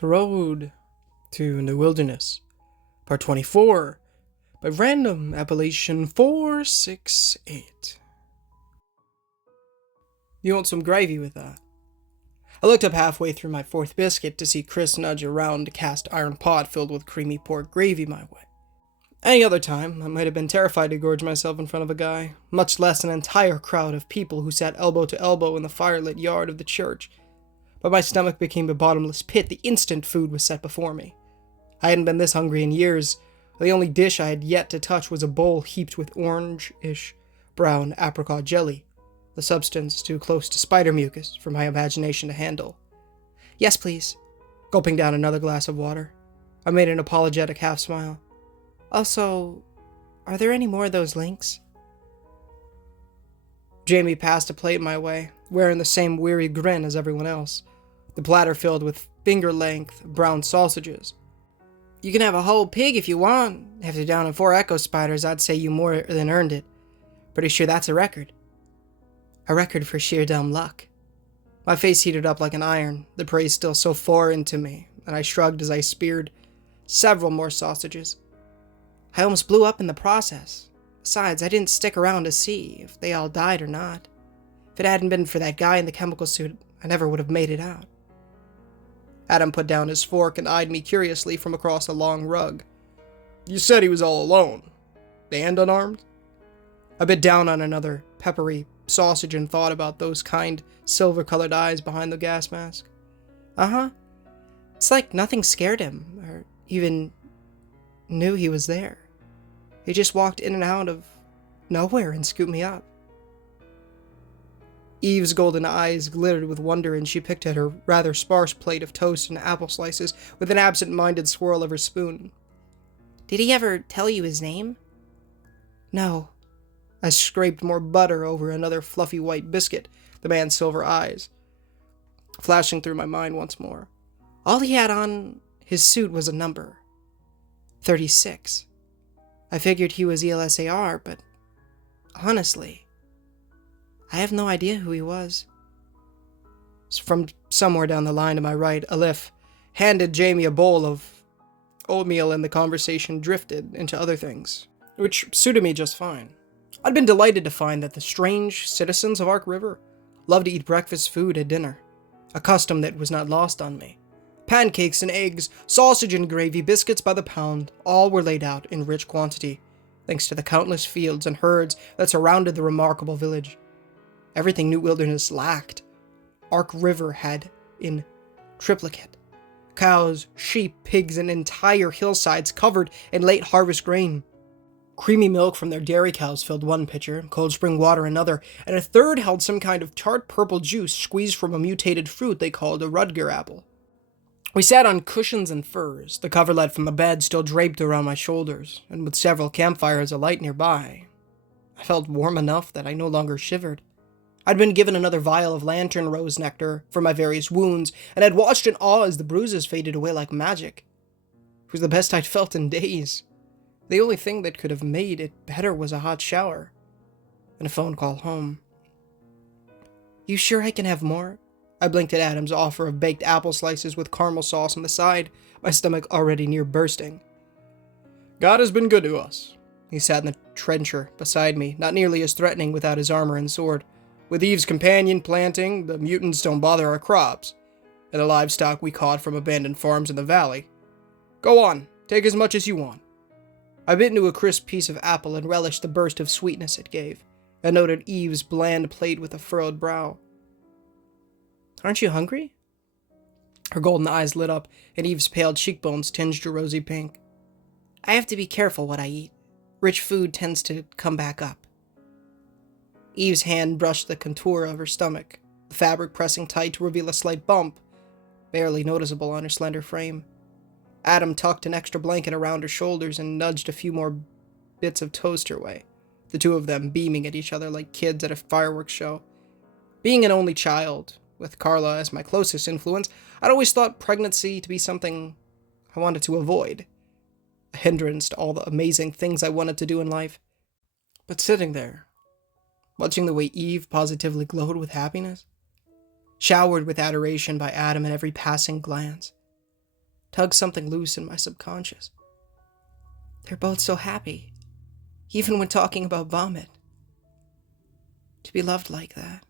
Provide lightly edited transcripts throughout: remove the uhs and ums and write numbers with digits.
The Road to the Wilderness, Part 24, by random appellation 468. You want some gravy with that? I looked up halfway through my fourth biscuit to see Chris nudge a round cast iron pot filled with creamy pork gravy my way. Any other time, I might have been terrified to gorge myself in front of a guy, much less an entire crowd of people who sat elbow to elbow in the firelit yard of the church. But my stomach became a bottomless pit the instant food was set before me. I hadn't been this hungry in years. The only dish I had yet to touch was a bowl heaped with orange-ish brown apricot jelly, the substance too close to spider mucus for my imagination to handle. "Yes, please," gulping down another glass of water. I made an apologetic half-smile. "Also, are there any more of those links?" Jamie passed a plate my way, wearing the same weary grin as everyone else, the platter filled with finger-length brown sausages. "You can have a whole pig if you want. After downing 4 echo spiders, I'd say you more than earned it. Pretty sure that's a record. A record for sheer dumb luck." My face heated up like an iron, the praise still so foreign to me, and I shrugged as I speared several more sausages. I almost blew up in the process. Besides, I didn't stick around to see if they all died or not. If it hadn't been for that guy in the chemical suit, I never would have made it out. Adam put down his fork and eyed me curiously from across a long rug. "You said he was all alone. And unarmed?" I bit down on another peppery sausage and thought about those kind, silver-colored eyes behind the gas mask. Uh-huh. It's like nothing scared him, or even knew he was there. He just walked in and out of nowhere and scooped me up. Eve's golden eyes glittered with wonder, and she picked at her rather sparse plate of toast and apple slices with an absent-minded swirl of her spoon. "Did he ever tell you his name?" "No." I scraped more butter over another fluffy white biscuit, the man's silver eyes flashing through my mind once more. All he had on his suit was a number. 36. I figured he was ELSAR, but honestly, I have no idea who he was. From somewhere down the line to my right, Alif handed Jamie a bowl of oatmeal, and the conversation drifted into other things, which suited me just fine. I'd been delighted to find that the strange citizens of Ark River loved to eat breakfast food at dinner, a custom that was not lost on me. Pancakes and eggs, sausage and gravy, biscuits by the pound, all were laid out in rich quantity, thanks to the countless fields and herds that surrounded the remarkable village. Everything New Wilderness lacked, Ark River had in triplicate. Cows, sheep, pigs, and entire hillsides covered in late harvest grain. Creamy milk from their dairy cows filled one pitcher, cold spring water another, and a third held some kind of tart purple juice squeezed from a mutated fruit they called a Rudger apple. We sat on cushions and furs, the coverlet from the bed still draped around my shoulders, and with several campfires alight nearby. I felt warm enough that I no longer shivered. I'd been given another vial of lantern rose nectar for my various wounds, and had watched in awe as the bruises faded away like magic. It was the best I'd felt in days. The only thing that could have made it better was a hot shower, and a phone call home. "You sure I can have more?" I blinked at Adam's offer of baked apple slices with caramel sauce on the side, my stomach already near bursting. "God has been good to us." He sat in the trencher beside me, not nearly as threatening without his armor and sword. "With Eve's companion planting, the mutants don't bother our crops, and the livestock we caught from abandoned farms in the valley. Go on, take as much as you want." I bit into a crisp piece of apple and relished the burst of sweetness it gave, and noted Eve's bland plate with a furrowed brow. "Aren't you hungry?" Her golden eyes lit up, and Eve's pale cheekbones tinged to rosy pink. "I have to be careful what I eat. Rich food tends to come back up." Eve's hand brushed the contour of her stomach, the fabric pressing tight to reveal a slight bump, barely noticeable on her slender frame. Adam tucked an extra blanket around her shoulders and nudged a few more bits of toast her way, the two of them beaming at each other like kids at a fireworks show. Being an only child, with Carla as my closest influence, I'd always thought pregnancy to be something I wanted to avoid, a hindrance to all the amazing things I wanted to do in life. But sitting there, watching the way Eve positively glowed with happiness, showered with adoration by Adam in every passing glance, tugged something loose in my subconscious. They're both so happy, even when talking about vomit. To be loved like that.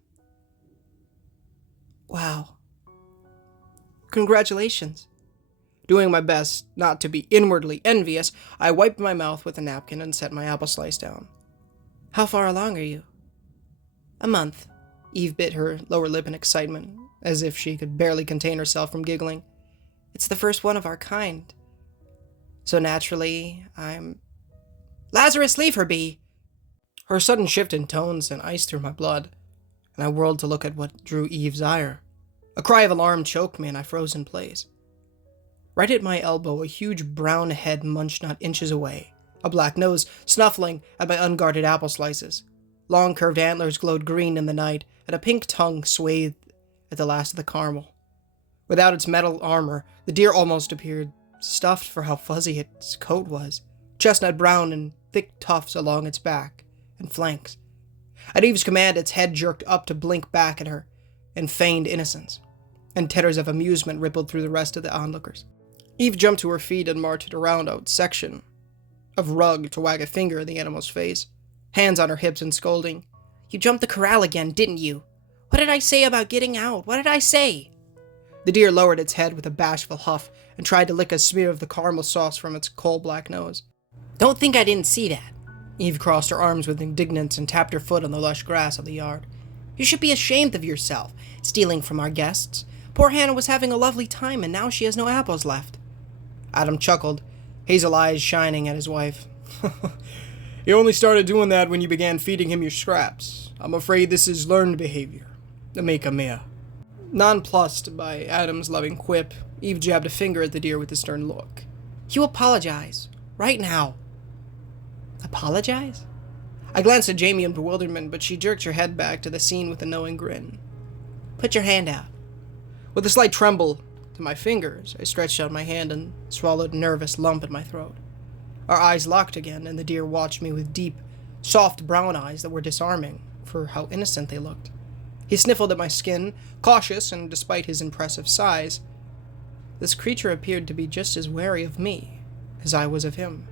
Wow. Congratulations. Doing my best not to be inwardly envious, I wiped my mouth with a napkin and set my apple slice down. How far along are you? A month. Eve bit her lower lip in excitement, as if she could barely contain herself from giggling. It's the first one of our kind. So naturally, Lazarus, leave her be! Her sudden shift in tone sent ice through my blood, and I whirled to look at what drew Eve's ire. A cry of alarm choked me, and I froze in place. Right at my elbow, a huge brown head munched not inches away, a black nose snuffling at my unguarded apple slices. Long curved antlers glowed green in the night, and a pink tongue swayed at the last of the caramel. Without its metal armor, the deer almost appeared stuffed for how fuzzy its coat was, chestnut brown and thick tufts along its back and flanks. At Eve's command, its head jerked up to blink back at her in feigned innocence, and titters of amusement rippled through the rest of the onlookers. Eve jumped to her feet and marched around a section of rug to wag a finger in the animal's face, hands on her hips and scolding. You jumped the corral again, didn't you? What did I say about getting out? What did I say? The deer lowered its head with a bashful huff and tried to lick a smear of the caramel sauce from its coal-black nose. Don't think I didn't see that. Eve crossed her arms with indignance and tapped her foot on the lush grass of the yard. You should be ashamed of yourself, stealing from our guests. Poor Hannah was having a lovely time, and now she has no apples left. Adam chuckled, hazel eyes shining at his wife. You only started doing that when you began feeding him your scraps. I'm afraid this is learned behavior. Amica mea. Nonplussed by Adam's loving quip, Eve jabbed a finger at the deer with a stern look. You apologize. Right now. Apologize? I glanced at Jamie in bewilderment, but she jerked her head back to the scene with a knowing grin. Put your hand out. With a slight tremble to my fingers, I stretched out my hand and swallowed a nervous lump in my throat. Our eyes locked again, and the deer watched me with deep, soft brown eyes that were disarming for how innocent they looked. He sniffled at my skin, cautious, and despite his impressive size, this creature appeared to be just as wary of me as I was of him.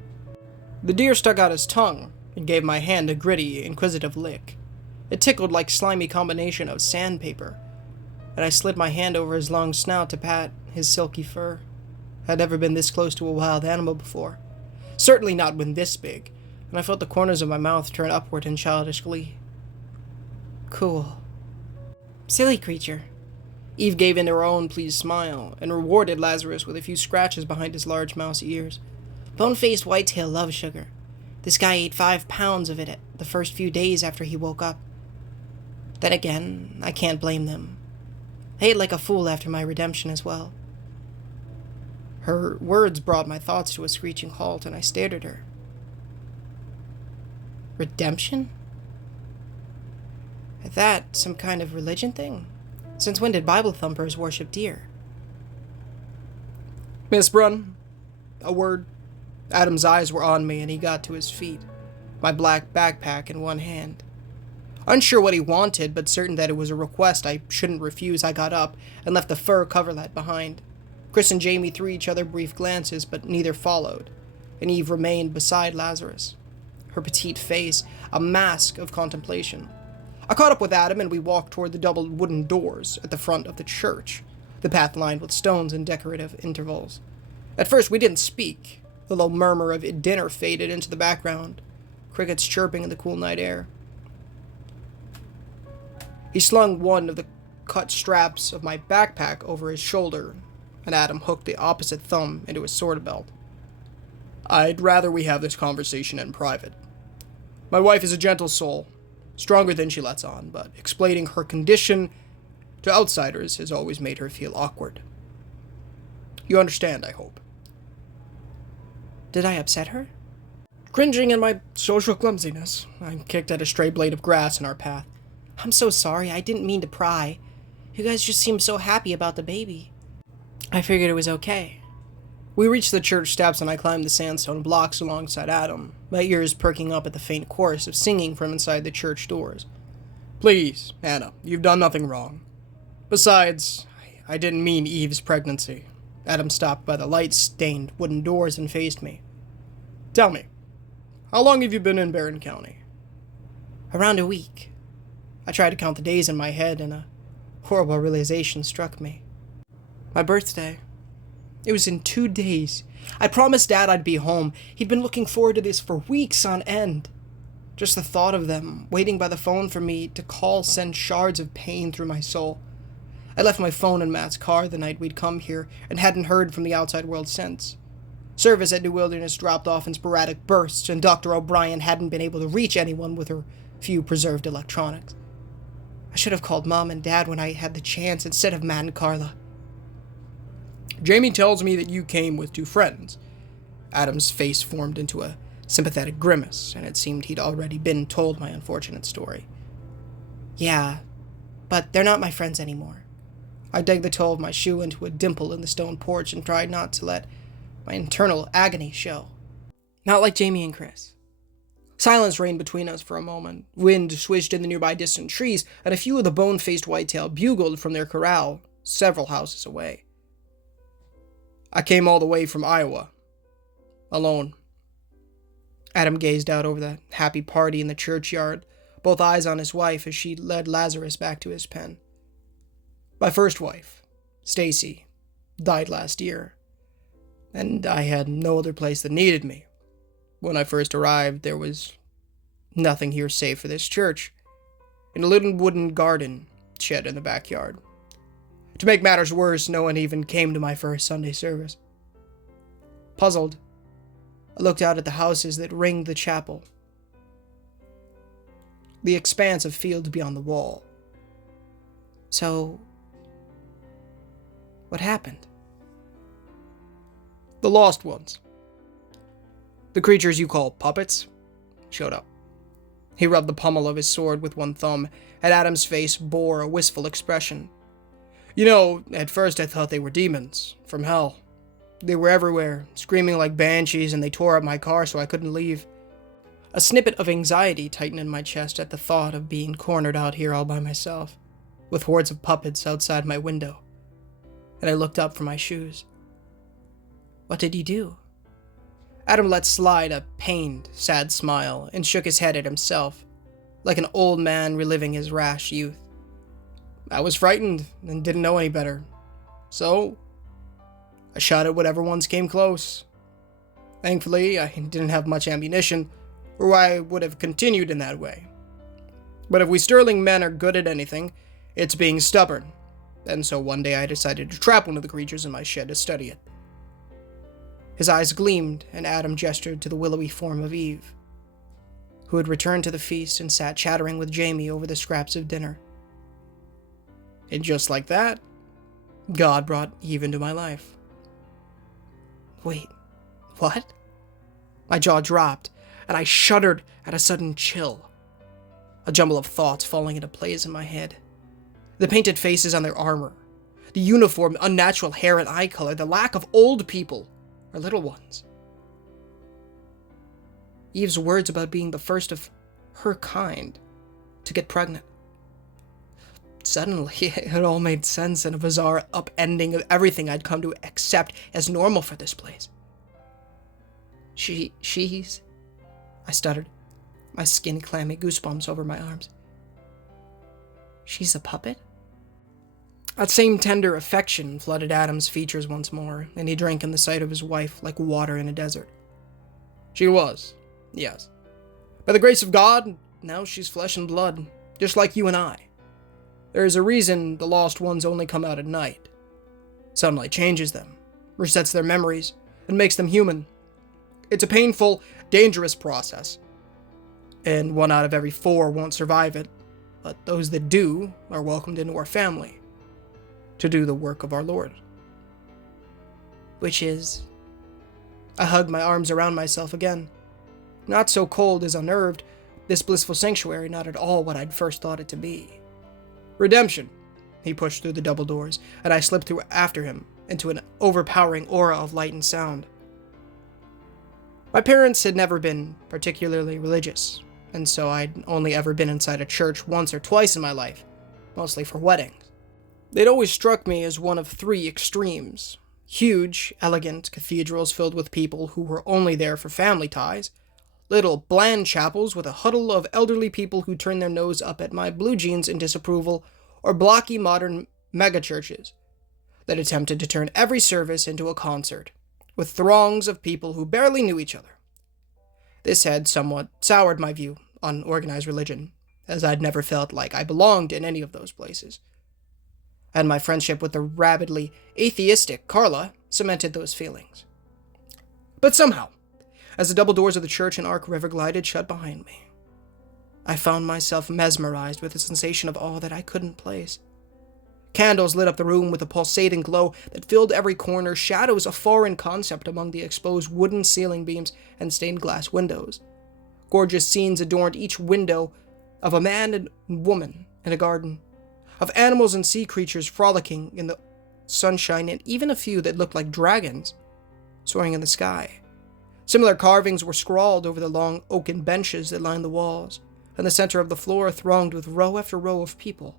The deer stuck out his tongue and gave my hand a gritty, inquisitive lick. It tickled like slimy combination of sandpaper, and I slid my hand over his long snout to pat his silky fur. I'd never been this close to a wild animal before, certainly not when this big, and I felt the corners of my mouth turn upward in childish glee. Cool. Silly creature. Eve gave in to her own pleased smile, and rewarded Lazarus with a few scratches behind his large mousy ears. Bone-faced whitetail loves sugar. This guy ate 5 pounds of it the first few days after he woke up. Then again, I can't blame them. I ate like a fool after my redemption as well. Her words brought my thoughts to a screeching halt, and I stared at her. Redemption? Is that some kind of religion thing? Since when did Bible thumpers worship deer? Miss Brunn, a word. Adam's eyes were on me, and he got to his feet, my black backpack in one hand. Unsure what he wanted, but certain that it was a request I shouldn't refuse, I got up and left the fur coverlet behind. Chris and Jamie threw each other brief glances, but neither followed, and Eve remained beside Lazarus, her petite face a mask of contemplation. I caught up with Adam, and we walked toward the double wooden doors at the front of the church, the path lined with stones and decorative intervals. At first we didn't speak. The low murmur of dinner faded into the background, crickets chirping in the cool night air. He slung one of the cut straps of my backpack over his shoulder, and Adam hooked the opposite thumb into his sword belt. I'd rather we have this conversation in private. My wife is a gentle soul, stronger than she lets on, but explaining her condition to outsiders has always made her feel awkward. You understand, I hope. Did I upset her? Cringing in my social clumsiness, I kicked at a stray blade of grass in our path. I'm so sorry, I didn't mean to pry. You guys just seemed so happy about the baby. I figured it was okay. We reached the church steps, and I climbed the sandstone blocks alongside Adam, my ears perking up at the faint chorus of singing from inside the church doors. Please, Hannah, you've done nothing wrong. Besides, I didn't mean Eve's pregnancy. Adam stopped by the light-stained wooden doors and faced me. "Tell me, how long have you been in Barron County?" "Around a week." I tried to count the days in my head, and a horrible realization struck me. My birthday. It was in 2 days. I promised Dad I'd be home. He'd been looking forward to this for weeks on end. Just the thought of them, waiting by the phone for me to call, sent shards of pain through my soul. I left my phone in Matt's car the night we'd come here, and hadn't heard from the outside world since. Service at New Wilderness dropped off in sporadic bursts, and Dr. O'Brien hadn't been able to reach anyone with her few preserved electronics. I should have called Mom and Dad when I had the chance instead of Matt and Carla. "Jamie tells me that you came with 2 friends. Adam's face formed into a sympathetic grimace, and it seemed he'd already been told my unfortunate story. "Yeah, but they're not my friends anymore." I dug the toe of my shoe into a dimple in the stone porch and tried not to let my internal agony show. "Not like Jamie and Chris." Silence reigned between us for a moment. Wind swished in the nearby distant trees, and a few of the bone-faced whitetail bugled from their corral several houses away. "I came all the way from Iowa. Alone." Adam gazed out over the happy party in the churchyard, both eyes on his wife as she led Lazarus back to his pen. "My first wife, Stacy, died last year, and I had no other place that needed me. When I first arrived, there was nothing here save for this church, in a little wooden garden shed in the backyard. To make matters worse, no one even came to my first Sunday service." Puzzled, I looked out at the houses that ringed the chapel, the expanse of fields beyond the wall. "So, what happened?" "The lost ones. The creatures you call puppets showed up." He rubbed the pommel of his sword with one thumb, and Adam's face bore a wistful expression. "You know, at first I thought they were demons from hell. They were everywhere, screaming like banshees, and they tore up my car so I couldn't leave." A snippet of anxiety tightened in my chest at the thought of being cornered out here all by myself, with hordes of puppets outside my window, and I looked up from my shoes. "What did you do?" Adam let slide a pained, sad smile and shook his head at himself, like an old man reliving his rash youth. "I was frightened and didn't know any better, so I shot at whatever ones came close. Thankfully, I didn't have much ammunition, or I would have continued in that way. But if we Sterling men are good at anything, it's being stubborn, and so one day I decided to trap one of the creatures in my shed to study it." His eyes gleamed, and Adam gestured to the willowy form of Eve, who had returned to the feast and sat chattering with Jamie over the scraps of dinner. And just like that, God brought Eve into my life. "Wait, what?" My jaw dropped, and I shuddered at a sudden chill. A jumble of thoughts falling into place in my head. The painted faces on their armor, the uniform, unnatural hair and eye color, the lack of old people or little ones. Eve's words about being the first of her kind to get pregnant. Suddenly, it all made sense in a bizarre upending of everything I'd come to accept as normal for this place. She's... I stuttered, my skin clammy, goosebumps over my arms. "She's a puppet?" That same tender affection flooded Adam's features once more, and he drank in the sight of his wife like water in a desert. "She was, yes. By the grace of God, now she's flesh and blood, just like you and I. There is a reason the lost ones only come out at night. Sunlight changes them, resets their memories, and makes them human. It's a painful, dangerous process, and 1 out of every 4 won't survive it, but those that do are welcomed into our family to do the work of our Lord." "Which is..." I hugged my arms around myself again. Not so cold as unnerved, this blissful sanctuary not at all what I'd first thought it to be. "Redemption." He pushed through the double doors, and I slipped through after him into an overpowering aura of light and sound. My parents had never been particularly religious, and so I'd only ever been inside a church once or twice in my life, mostly for weddings. They'd always struck me as one of 3 extremes: Huge, elegant cathedrals filled with people who were only there for family ties, little bland chapels with a huddle of elderly people who turned their nose up at my blue jeans in disapproval, or blocky modern megachurches that attempted to turn every service into a concert, with throngs of people who barely knew each other. This had somewhat soured my view on organized religion, as I'd never felt like I belonged in any of those places. And my friendship with the rabidly atheistic Carla cemented those feelings. But somehow, as the double doors of the church in Ark River glided shut behind me, I found myself mesmerized with a sensation of awe that I couldn't place. Candles lit up the room with a pulsating glow that filled every corner, shadows a foreign concept among the exposed wooden ceiling beams and stained glass windows. Gorgeous scenes adorned each window of a man and woman in a garden, of animals and sea creatures frolicking in the sunshine, and even a few that looked like dragons soaring in the sky. Similar carvings were scrawled over the long oaken benches that lined the walls, and the center of the floor thronged with row after row of people,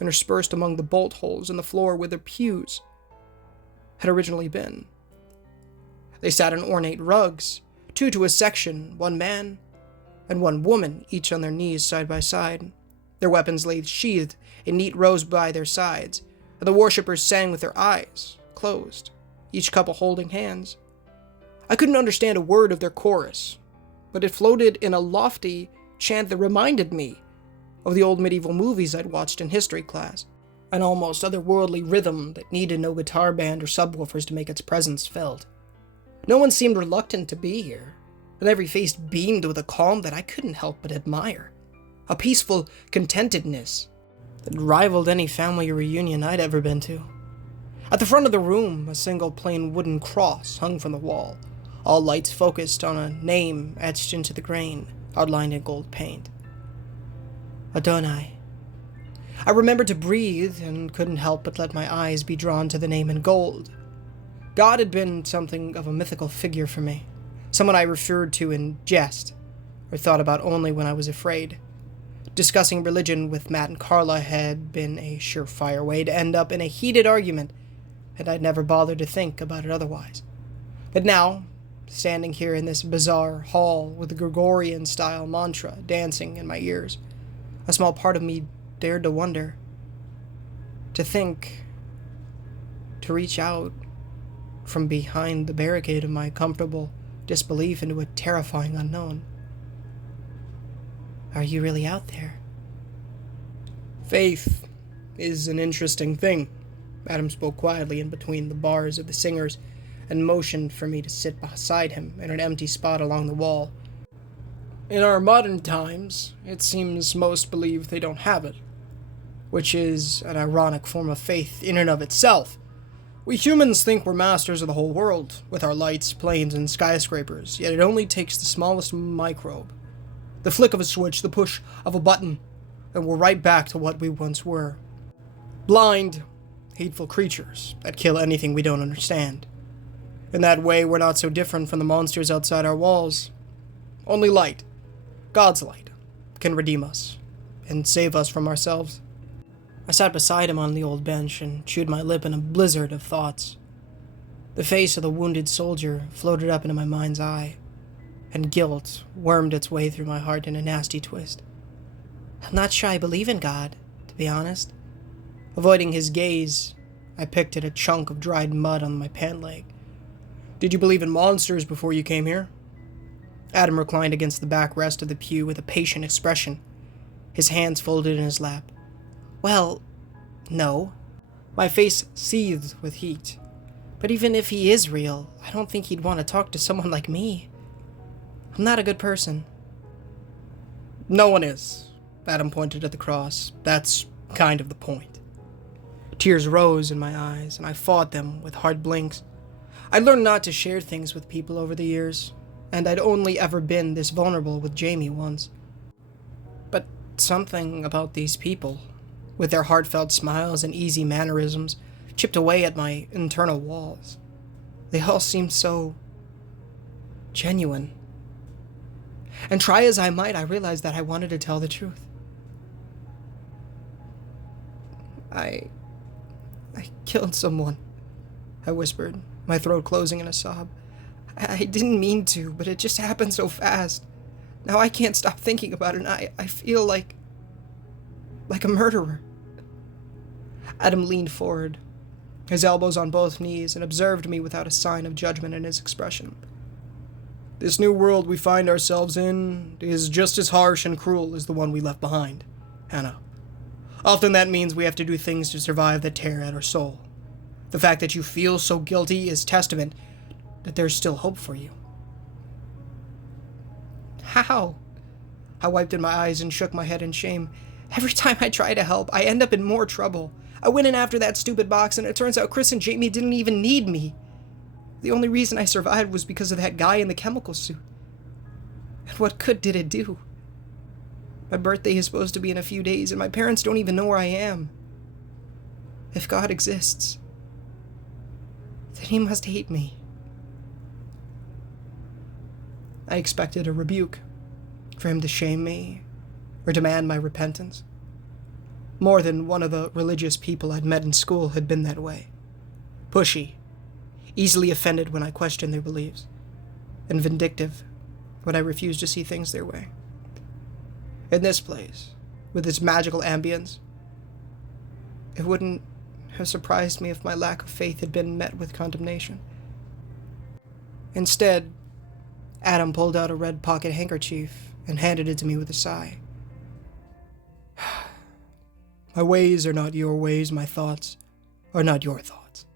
interspersed among the bolt holes in the floor where their pews had originally been. They sat on ornate rugs, two to a section, one man and one woman, each on their knees side by side, their weapons lay sheathed in neat rows by their sides, and the worshippers sang with their eyes closed, each couple holding hands. I couldn't understand a word of their chorus, but it floated in a lofty chant that reminded me of the old medieval movies I'd watched in history class, an almost otherworldly rhythm that needed no guitar band or subwoofers to make its presence felt. No one seemed reluctant to be here, and every face beamed with a calm that I couldn't help but admire, a peaceful contentedness that rivaled any family reunion I'd ever been to. At the front of the room, a single plain wooden cross hung from the wall, all lights focused on a name etched into the grain, outlined in gold paint. Adonai. I remembered to breathe and couldn't help but let my eyes be drawn to the name in gold. God had been something of a mythical figure for me, someone I referred to in jest, or thought about only when I was afraid. Discussing religion with Matt and Carla had been a surefire way to end up in a heated argument, and I'd never bothered to think about it otherwise. But now, standing here in this bizarre hall with the Gregorian-style mantra dancing in my ears, a small part of me dared to wonder, to think, to reach out from behind the barricade of my comfortable disbelief into a terrifying unknown. Are you really out there? Faith is an interesting thing. Adam spoke quietly in between the bars of the singers and motioned for me to sit beside him in an empty spot along the wall. In our modern times, it seems most believe they don't have it, which is an ironic form of faith in and of itself. We humans think we're masters of the whole world, with our lights, planes, and skyscrapers, yet it only takes the smallest microbe, the flick of a switch, the push of a button, and we're right back to what we once were. Blind, hateful creatures that kill anything we don't understand. In that way, we're not so different from the monsters outside our walls. Only light, God's light, can redeem us and save us from ourselves. I sat beside him on the old bench and chewed my lip in a blizzard of thoughts. The face of the wounded soldier floated up into my mind's eye, and guilt wormed its way through my heart in a nasty twist. I'm not sure I believe in God, to be honest. Avoiding his gaze, I picked at a chunk of dried mud on my pant leg. Did you believe in monsters before you came here? Adam reclined against the backrest of the pew with a patient expression, his hands folded in his lap. Well, no. My face seethed with heat. But even if he is real, I don't think he'd want to talk to someone like me. I'm not a good person. No one is. Adam pointed at the cross. That's kind of the point. Tears rose in my eyes, and I fought them with hard blinks. I'd learned not to share things with people over the years, and I'd only ever been this vulnerable with Jamie once. But something about these people, with their heartfelt smiles and easy mannerisms, chipped away at my internal walls. They all seemed so genuine. And try as I might, I realized that I wanted to tell the truth. I killed someone. I whispered, my throat closing in a sob. I didn't mean to, but it just happened so fast. Now I can't stop thinking about it, and I feel like a murderer. Adam leaned forward, his elbows on both knees, and observed me without a sign of judgment in his expression. This new world we find ourselves in is just as harsh and cruel as the one we left behind, Hannah. Often that means we have to do things to survive that tear at our soul. The fact that you feel so guilty is testament that there's still hope for you. How? I wiped in my eyes and shook my head in shame. Every time I try to help, I end up in more trouble. I went in after that stupid box, and it turns out Chris and Jamie didn't even need me. The only reason I survived was because of that guy in the chemical suit. And what good did it do? My birthday is supposed to be in a few days, and my parents don't even know where I am. If God exists, then he must hate me. I expected a rebuke, for him to shame me, or demand my repentance. More than one of the religious people I'd met in school had been that way. Pushy, easily offended when I questioned their beliefs, and vindictive when I refused to see things their way. In this place, with its magical ambience, it wouldn't have surprised me if my lack of faith had been met with condemnation. Instead, Adam pulled out a red pocket handkerchief and handed it to me with a sigh. My ways are not your ways, my thoughts are not your thoughts.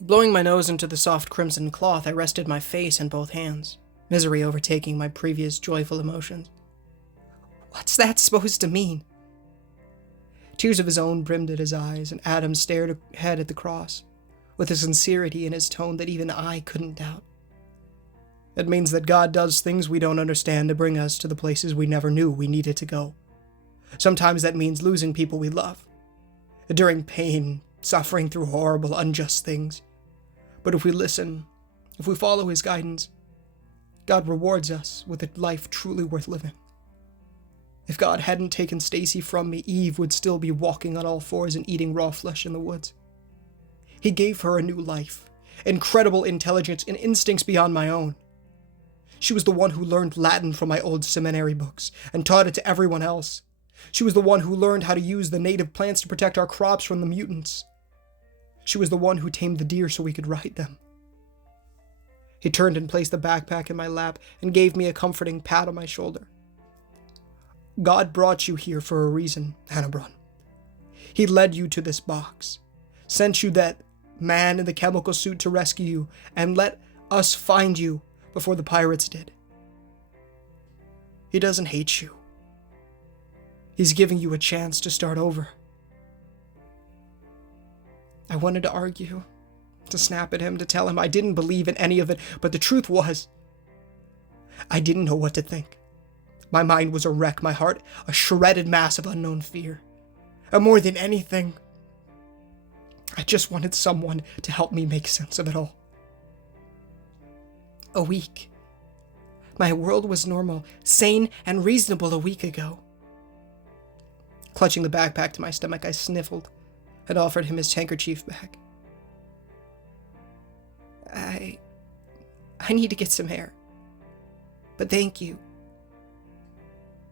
Blowing my nose into the soft crimson cloth, I rested my face in both hands, misery overtaking my previous joyful emotions. What's that supposed to mean? Tears of his own brimmed at his eyes, and Adam stared ahead at the cross, with a sincerity in his tone that even I couldn't doubt. It means that God does things we don't understand to bring us to the places we never knew we needed to go. Sometimes that means losing people we love, enduring pain, suffering through horrible, unjust things. But if we listen, if we follow his guidance, God rewards us with a life truly worth living. If God hadn't taken Stacy from me, Eve would still be walking on all fours and eating raw flesh in the woods. He gave her a new life, incredible intelligence and instincts beyond my own. She was the one who learned Latin from my old seminary books and taught it to everyone else. She was the one who learned how to use the native plants to protect our crops from the mutants. She was the one who tamed the deer so we could ride them. He turned and placed the backpack in my lap and gave me a comforting pat on my shoulder. God brought you here for a reason, Hannah Brunn. He led you to this box, sent you that man in the chemical suit to rescue you, and let us find you before the pirates did. He doesn't hate you. He's giving you a chance to start over. I wanted to argue, to snap at him, to tell him I didn't believe in any of it, but the truth was, I didn't know what to think. My mind was a wreck, my heart a shredded mass of unknown fear. And more than anything, I just wanted someone to help me make sense of it all. A week. My world was normal, sane, and reasonable a week ago. Clutching the backpack to my stomach, I sniffled and offered him his handkerchief back. I need to get some air. But thank you.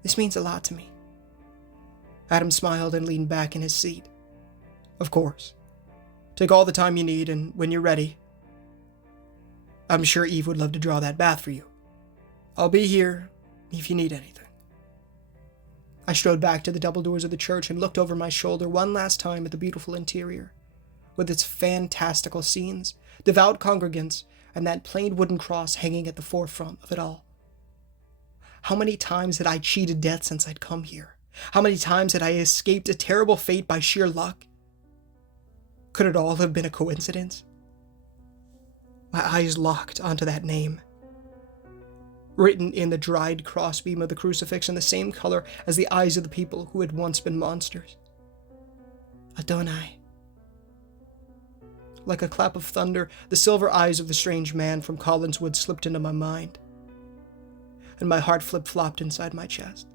This means a lot to me. Adam smiled and leaned back in his seat. Of course. Take all the time you need, and when you're ready, I'm sure Eve would love to draw that bath for you. I'll be here if you need anything. I strode back to the double doors of the church and looked over my shoulder one last time at the beautiful interior, with its fantastical scenes, devout congregants, and that plain wooden cross hanging at the forefront of it all. How many times had I cheated death since I'd come here? How many times had I escaped a terrible fate by sheer luck? Could it all have been a coincidence? My eyes locked onto that name, written in the dried crossbeam of the crucifix in the same color as the eyes of the people who had once been monsters. Adonai. Like a clap of thunder, the silver eyes of the strange man from Collinswood slipped into my mind, and my heart flip-flopped inside my chest.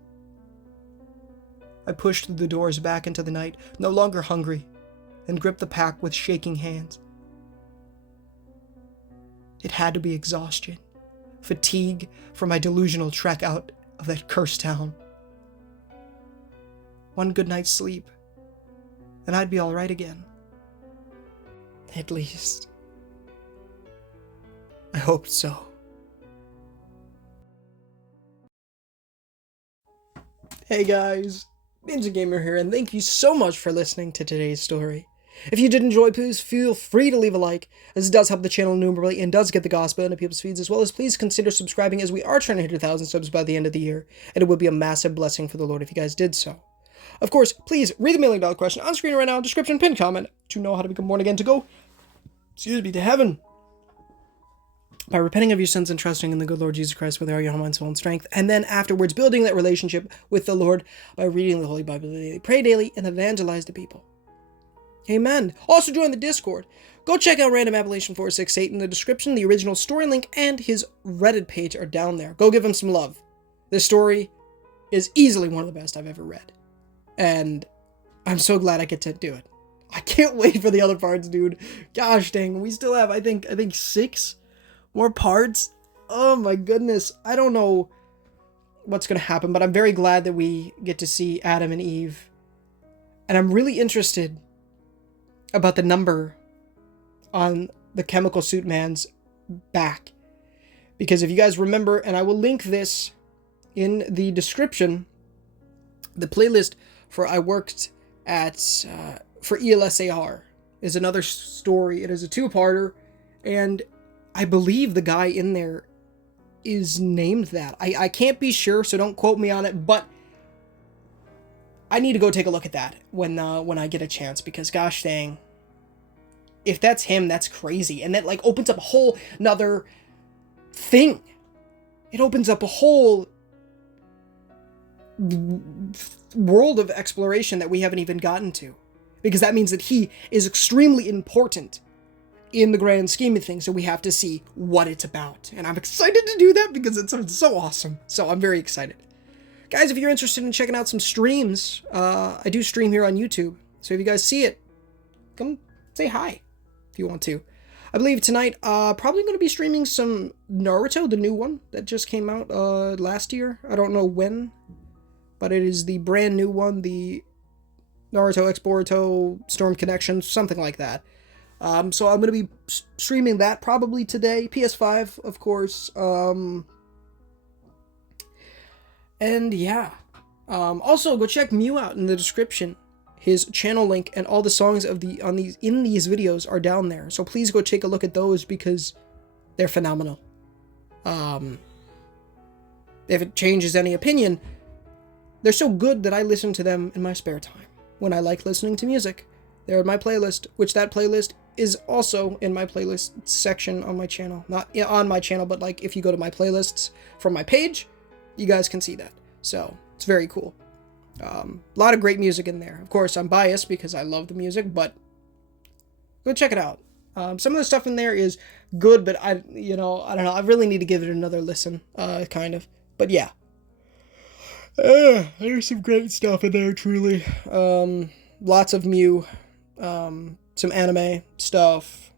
I pushed through the doors back into the night, no longer hungry, and gripped the pack with shaking hands. It had to be exhaustion, fatigue from my delusional trek out of that cursed town. One good night's sleep, and I'd be all right again. At least, I hoped so. Hey guys, Ninja Gamer here, and thank you so much for listening to today's story. If you did enjoy, please feel free to leave a like, as it does help the channel innumerably and does get the gospel into people's feeds, as well as please consider subscribing, as we are trying to hit 1,000 subs by the end of the year, and it would be a massive blessing for the Lord if you guys did so. Of course, please read the $1 million question on screen right now, description, pinned comment, to know how to become born again to go, to heaven. By repenting of your sins and trusting in the good Lord Jesus Christ with all your whole mind, soul, and strength, and then afterwards building that relationship with the Lord by reading the Holy Bible daily. Pray daily and evangelize the people. Amen. Also join the Discord. Go check out Random Appellation 468 in the description. The original story link and his Reddit page are down there. Go give him some love. This story is easily one of the best I've ever read. And I'm so glad I get to do it. I can't wait for the other parts, dude. Gosh dang, we still have, I think 6 more parts. Oh my goodness. I don't know what's going to happen, but I'm very glad that we get to see Adam and Eve. And I'm really interested about the number on the chemical suit man's back. Because if you guys remember, and I will link this in the description, the playlist for I worked at, for ELSAR is another story. It is a 2-parter, and I believe the guy in there is named that. I can't be sure, so don't quote me on it, but I need to go take a look at that when I get a chance, because gosh dang, if that's him, that's crazy. And that like opens up a whole nother thing. It opens up a whole world of exploration that we haven't even gotten to, because that means that he is extremely important in the grand scheme of things, so we have to see what it's about. And I'm excited to do that because it sounds so awesome. So I'm very excited. Guys, if you're interested in checking out some streams, I do stream here on YouTube. So if you guys see it, come say hi if you want to. I believe tonight, probably going to be streaming some Naruto, the new one that just came out last year. I don't know when, but it is the brand new one, the Naruto X Boruto Storm Connection, something like that. So I'm going to be streaming that probably today. PS5, of course. And yeah. Also, go check Mew out in the description. His channel link and all the songs in these videos are down there. So please go take a look at those because they're phenomenal. If it changes any opinion, they're so good that I listen to them in my spare time when I like listening to music. They're in my playlist, which that playlist is also in my playlist section on my channel. Not on my channel, but like if you go to my playlists from my page, you guys can see that. So it's very cool. A lot of great music in there. Of course, I'm biased because I love the music, but go check it out. Some of the stuff in there is good, but I don't know. I really need to give it another listen, kind of. But yeah. There's some great stuff in there, truly. Lots of Mew. Some anime stuff,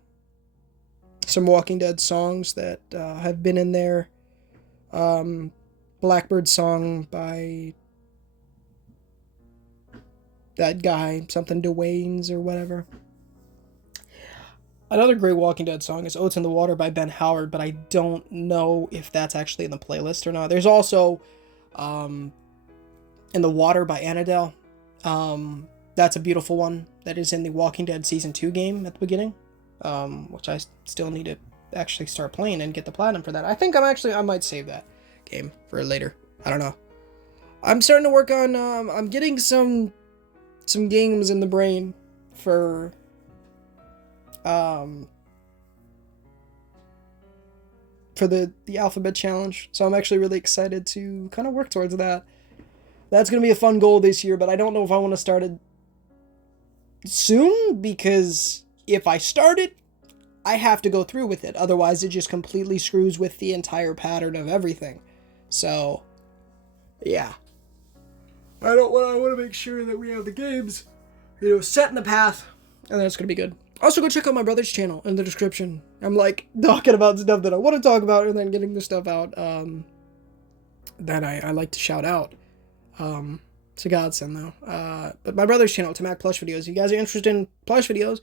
some Walking Dead songs that have been in there, Blackbird song by that guy, something Dwayne's or whatever. Another great Walking Dead song is Oats in the Water by Ben Howard, but I don't know if that's actually in the playlist or not. There's also In the Water by Annadelle. That's a beautiful one that is in the Walking Dead Season 2 game at the beginning, which I still need to actually start playing and get the platinum for that. I think I might save that game for later. I don't know. I'm starting to work on, I'm getting some games in the brain for, for the Alphabet Challenge, so I'm actually really excited to kind of work towards that. That's going to be a fun goal this year, but I don't know if I want to start it soon, because if I start it, I have to go through with it. Otherwise, it just completely screws with the entire pattern of everything. So, yeah. I want to make sure that we have the games, set in the path, and then it's going to be good. Also, go check out my brother's channel in the description. I'm like talking about stuff that I want to talk about and then getting the stuff out that I like to shout out. It's a godsend though. But my brother's channel, Mac Plush Videos. If you guys are interested in plush videos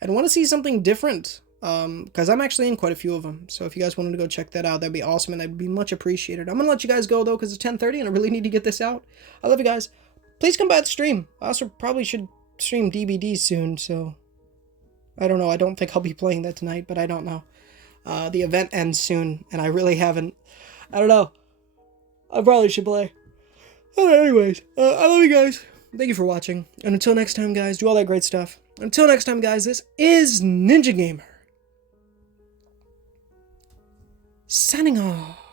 and want to see something different, because I'm actually in quite a few of them. So if you guys wanted to go check that out, that'd be awesome and that'd be much appreciated. I'm gonna let you guys go though because it's 10:30 and I really need to get this out. I love you guys. Please come by the stream. I also probably should stream DBD soon, so I don't know. I don't think I'll be playing that tonight, but I don't know. The event ends soon, and I really haven't. I don't know. I probably should play. Anyways, I love you guys. Thank you for watching. And until next time, guys, do all that great stuff. Until next time, guys, this is Ninja Gamer. Signing off.